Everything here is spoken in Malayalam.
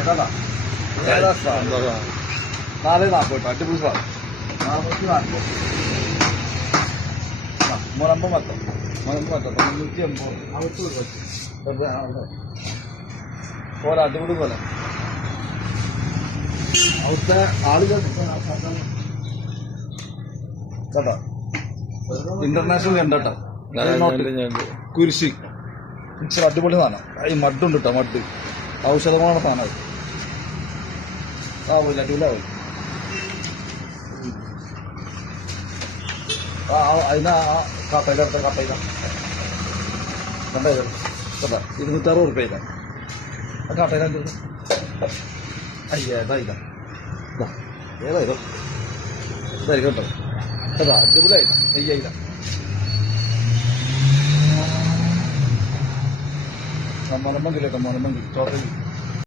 കേട്ടാ ഏതാ സാധനം 440 അടിപൊളി സാധനം 440 മുറമ്പ് മത്തം 380 അവർക്ക് പോലെ അടിപൊളി പോലെ അവിടുത്തെ ആളുകൾ കേട്ടോ ഇന്റർനാഷണൽ കണ്ടോ കുരിശി ഇച്ചിരി അടിപൊളി സാധനം ഈ മഡുണ്ട് കേട്ടോ മഡ് ഔഷധമാണ് സാധനം അത് ആവില്ല അടിപൊളിയാവില്ല അതിനാ കപ്പയില എടുത്ത കപ്പയില കണ്ടോ കേട്ടോ 260 റുപ്യ ആ കപ്പയില അയ്യ ഇതായില്ല ഏതായാലും ഇതായിരിക്കും കേട്ടോ കേട്ടോ അടിപൊളിയായില്ല നെയ്യായില്ല മലമ്പങ്കില്ല കേട്ടോ മലമ്പങ്കി ചോട്ടയിൽ